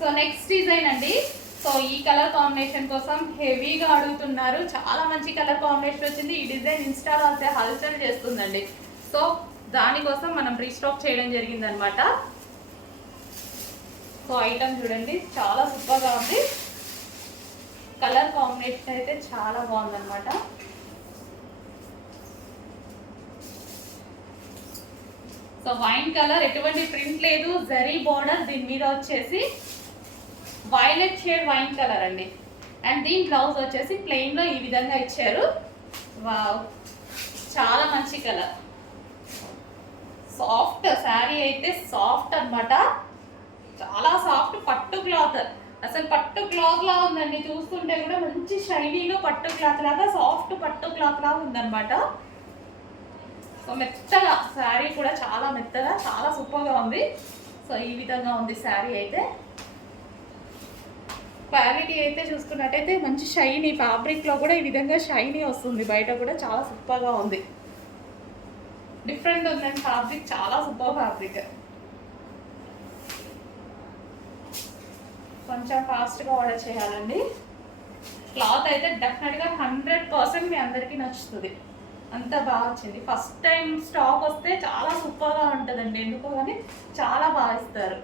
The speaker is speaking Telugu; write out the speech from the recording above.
సో నెక్స్ట్ డిజైన్ అండి. సో ఈ కలర్ కాంబినేషన్ కోసం హెవీగా అడుగుతున్నారు. చాలా మంచి కలర్ కాంబినేషన్ వచ్చింది. ఈ డిజైన్ ఇన్స్టాలో అయితే హల్చల్ చేస్తుందండి. సో దానికోసం మనం రీస్టాక్ చేయడం జరిగింది అనమాట. సో ఐటమ్ చూడండి, చాలా సూపర్గా ఉంది. కలర్ కాంబినేషన్ అయితే చాలా బాగుందన్నమాట. సో వైన్ కలర్, ఎటువంటి ప్రింట్ లేదు, జరీ బోర్డర్, దీని మీద వచ్చేసి వైలెట్ షేడ్ వైన్ కలర్ అండి. అండ్ దీని బ్లౌజ్ వచ్చేసి ప్లెయిన్ లో ఈ విధంగా ఇచ్చారు. వావ్, చాలా మంచి కలర్. సాఫ్ట్ శారీ అయితే సాఫ్ట్ అన్నమాట, చాలా సాఫ్ట్ పట్టు క్లాత్. అసలు పట్టు క్లాత్ లా ఉందండి, చూస్తుంటే కూడా మంచి షైనీగా పట్టు క్లాత్ లాగా, సాఫ్ట్ పట్టు క్లాత్ లాగా ఉందన్నమాట. సో మెత్తగా శారీ కూడా చాలా మెత్తగా, చాలా సూపర్గా ఉంది. సో ఈ విధంగా ఉంది శారీ అయితే. క్వాలిటీ అయితే చూసుకున్నట్టయితే మంచి షైనీ, ఫ్యాబ్రిక్లో కూడా ఈ విధంగా షైనీ వస్తుంది. బయట కూడా చాలా సూపర్గా ఉంది, డిఫరెంట్ ఉందండి ఫ్యాబ్రిక్, చాలా సూపర్ ఫ్యాబ్రిక్. కొంచెం ఫాస్ట్గా ఆర్డర్ చేయాలండి. క్లాత్ అయితే డెఫినెట్గా 100% మీ అందరికీ నచ్చుతుంది, అంత బాగా వచ్చింది. ఫస్ట్ టైం స్టాక్ వస్తే చాలా సూపర్గా ఉంటుందండి, ఎందుకో కానీ చాలా బాగా ఇస్తారు.